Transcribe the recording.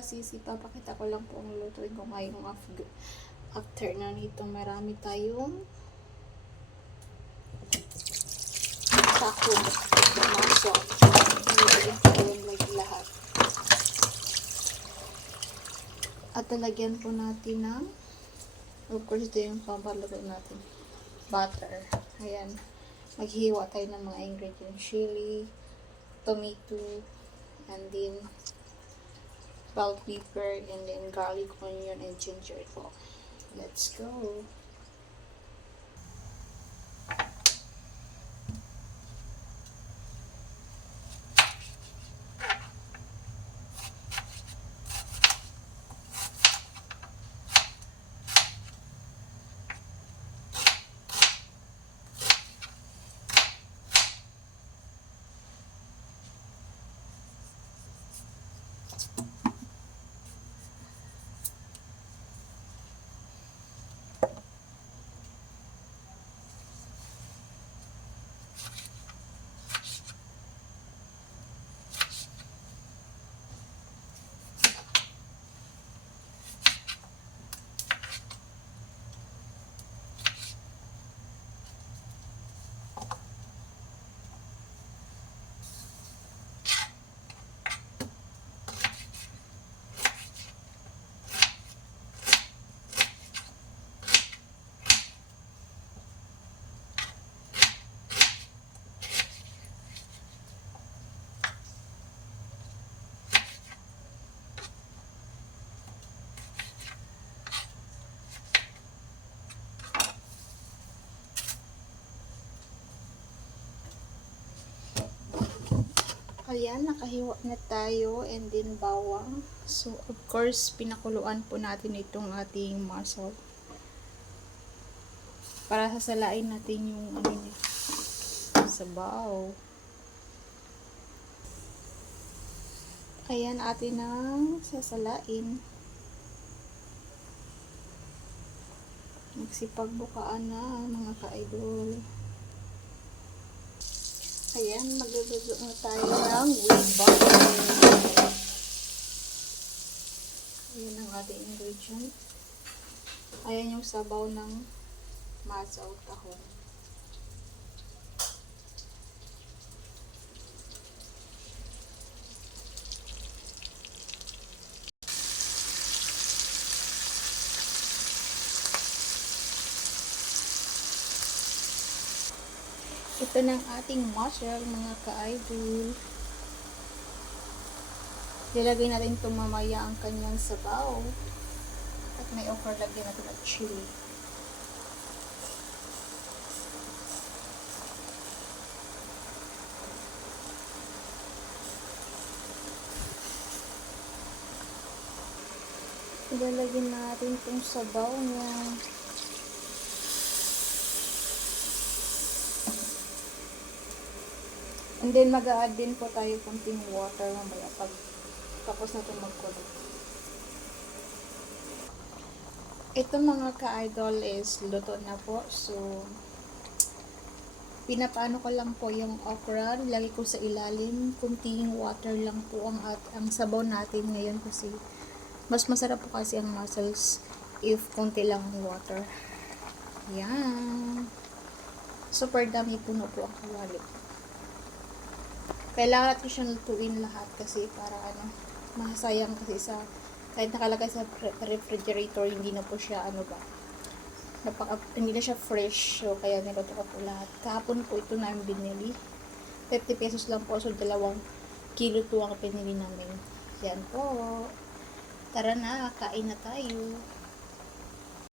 ka-sisi, papakita ko lang po ang lutuin ko ngayong after na nito. Marami tayong sako, maso. Nilagyan ko yung lahat. At talagyan po natin ng, of course, ito yung pampaluto natin, butter. Ayan. Maghiwa tayo ng mga ingredients. Chili, tomato, and then bell pepper, and then garlic, onion, and ginger po. Let's go! Ayan, nakahiwa na tayo, and then bawang. So, of course, pinakuluan po natin itong ating muscle. Para sasalain natin yung sabaw. Ayan, atin ang sasalain. Magsipagbukaan na, mga ka-idol. Ayan, magluluto na tayo ng whey butter. Ayan ang ating ingredient. Ayan yung sabaw ng masaw tahong. Ito ng ating mushroom, mga ka-idol. Dilagay natin itong mamaya ang kanyang sabaw. At may okra, lagyan natin at chili. Ilalagyan natin itong sabaw niya. And then, mag-a-add din po tayo konting water mamaya pag tapos na itong magkulog. Ito mga ka-idol is luto na po. So, pinapaano ko lang po yung okra. Nilagay ko sa ilalim. Kunting water lang po ang sabaw natin ngayon kasi mas masarap po kasi ang mussels if konti lang ang water. Yan. Super dami, puno po ang kawali. Kailangan natin siyang lutuin lahat kasi para masayang kasi kahit nakalagay sa refrigerator, hindi na po siya hindi na siya fresh. So, kaya niluto ko po lahat. Kahapon po ito namin binili. 50 pesos lang po. So, 2 kilo to ang pinili namin. Yan po. Tara na, kain na tayo.